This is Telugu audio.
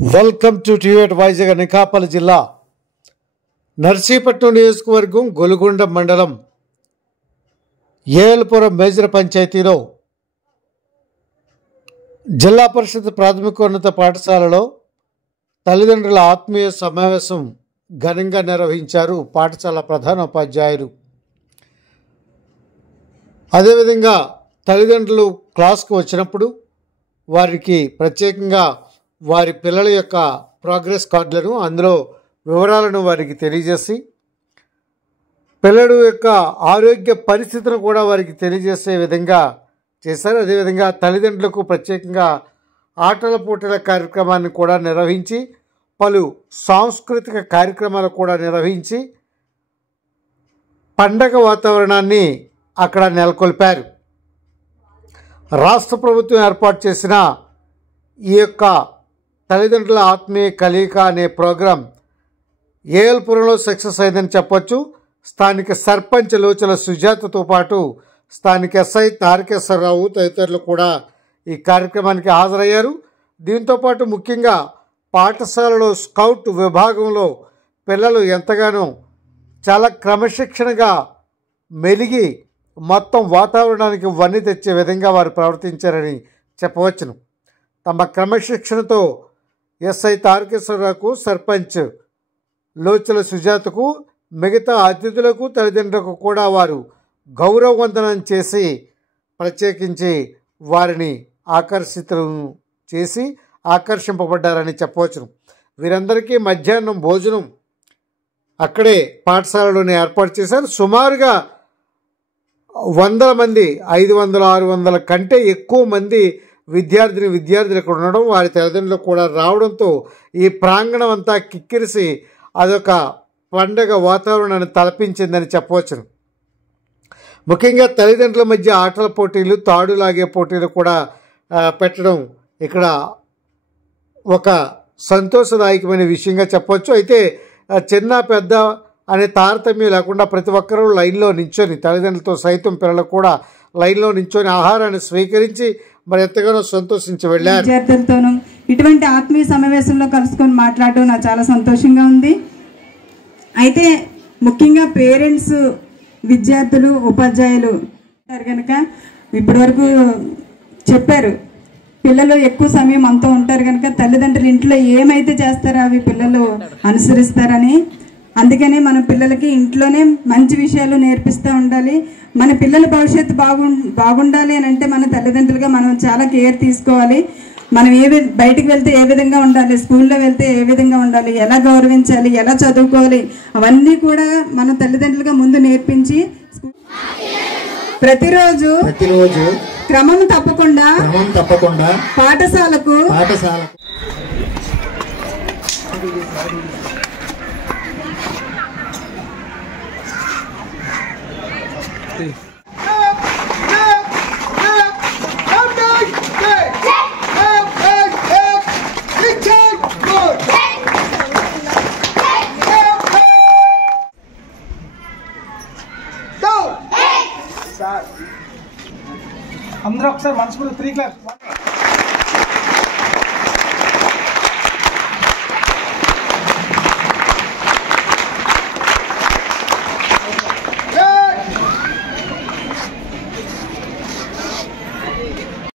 Welcome to TV Vizag. Anakapalli జిల్లా నర్సీపట్నం నియోజకవర్గం గొలుగొండ మండలం ఏఎల్పురం మేజర్ పంచాయతీలో జిల్లా పరిషత్ ప్రాథమికోన్నత పాఠశాలలో తల్లిదండ్రుల ఆత్మీయ సమావేశం ఘనంగా నిర్వహించారు పాఠశాల ప్రధానోపాధ్యాయులు. అదేవిధంగా తల్లిదండ్రులు క్లాస్కు వచ్చినప్పుడు వారికి ప్రత్యేకంగా వారి పిల్లల యొక్క ప్రోగ్రెస్ కార్డులను, అందులో వివరాలను వారికి తెలియజేసి పిల్లడు యొక్క ఆరోగ్య పరిస్థితులను కూడా వారికి తెలియజేసే విధంగా చేశారు. అదేవిధంగా తల్లిదండ్రులకు ప్రత్యేకంగా ఆటల పోటీల కార్యక్రమాన్ని కూడా నిర్వహించి పలు సాంస్కృతిక కార్యక్రమాలు కూడా నిర్వహించి పండగ వాతావరణాన్ని అక్కడ నెలకొల్పారు. రాష్ట్ర ప్రభుత్వం ఏర్పాటు చేసిన ఈ యొక్క తల్లిదండ్రుల ఆత్మీయ కలయిక అనే ప్రోగ్రాం ఏఎల్పురంలో సక్సెస్ అయిందని చెప్పొచ్చు. స్థానిక సర్పంచ్ లోచల సుజాతతో పాటు స్థానిక ఎస్ఐ తారకేశ్వరరావు తదితరులు కూడా ఈ కార్యక్రమానికి హాజరయ్యారు. దీంతోపాటు ముఖ్యంగా పాఠశాలలో స్కౌట్ విభాగంలో పిల్లలు ఎంతగానో చాలా క్రమశిక్షణగా మెలిగి మొత్తం వాతావరణానికి వన్నె తెచ్చే విధంగా వారు ప్రవర్తించారని చెప్పవచ్చును. తమ క్రమశిక్షణతో ఎస్ఐ తారకేశ్వరరావుకు, సర్పంచ్ లోచల సుజాతకు, మిగతా అతిథులకు, తల్లిదండ్రులకు కూడా వారు గౌరవవందనం చేసి ప్రత్యేకించి వారిని ఆకర్షితులను చేసి ఆకర్షింపబడ్డారని చెప్పవచ్చును. వీరందరికీ మధ్యాహ్నం భోజనం అక్కడే పాఠశాలలోనే ఏర్పాటు చేశారు. సుమారుగా 100 మంది, 500, 600 కంటే ఎక్కువ మంది విద్యార్థులు ఇక్కడ ఉండడం, వారి తల్లిదండ్రులు కూడా రావడంతో ఈ ప్రాంగణం అంతా కిక్కిరిసి అదొక పండగ వాతావరణాన్ని తలపించిందని చెప్పవచ్చును. ముఖ్యంగా తల్లిదండ్రుల మధ్య ఆటల పోటీలు, తాడు లాగే పోటీలు కూడా పెట్టడం ఇక్కడ ఒక సంతోషదాయకమైన విషయంగా చెప్పవచ్చు. అయితే చిన్న పెద్ద అనే తారతమ్యం లేకుండా ప్రతి ఒక్కరూ లైన్లో నించొని, తల్లిదండ్రులతో సైతం పిల్లలు కూడా లైన్లో నించొని ఆహారాన్ని స్వీకరించి మరి ఎంతగానో సంతోషించి వెళ్ళారు. విద్యార్థులతోనూ ఇటువంటి ఆత్మీయ సమావేశంలో కలుసుకొని మాట్లాడడం నాకు చాలా సంతోషంగా ఉంది. అయితే ముఖ్యంగా పేరెంట్స్, విద్యార్థులు, ఉపాధ్యాయులు కనుక ఇప్పటివరకు చెప్పారు, పిల్లలు ఎక్కువ సమయం అంతా ఉంటారు కనుక తల్లిదండ్రులు ఇంట్లో ఏమైతే చేస్తారో అవి పిల్లలు అనుసరిస్తారని, అందుకనే మన పిల్లలకి ఇంట్లోనే మంచి విషయాలు నేర్పిస్తూ ఉండాలి. మన పిల్లల భవిష్యత్తు బాగుండాలి అని అంటే మన తల్లిదండ్రులుగా మనం చాలా కేర్ తీసుకోవాలి. మనం బయటికి వెళ్తే ఏ విధంగా ఉండాలి, స్కూల్లో వెళ్తే ఏ విధంగా ఉండాలి, ఎలా గౌరవించాలి, ఎలా చదువుకోవాలి, అవన్నీ కూడా మన తల్లిదండ్రులుగా ముందు నేర్పించి ప్రతిరోజు క్రమం తప్పకుండా పాఠశాలకు అందరూ ఒకసారి మనస్ఫూర్తి 3 క్లాస్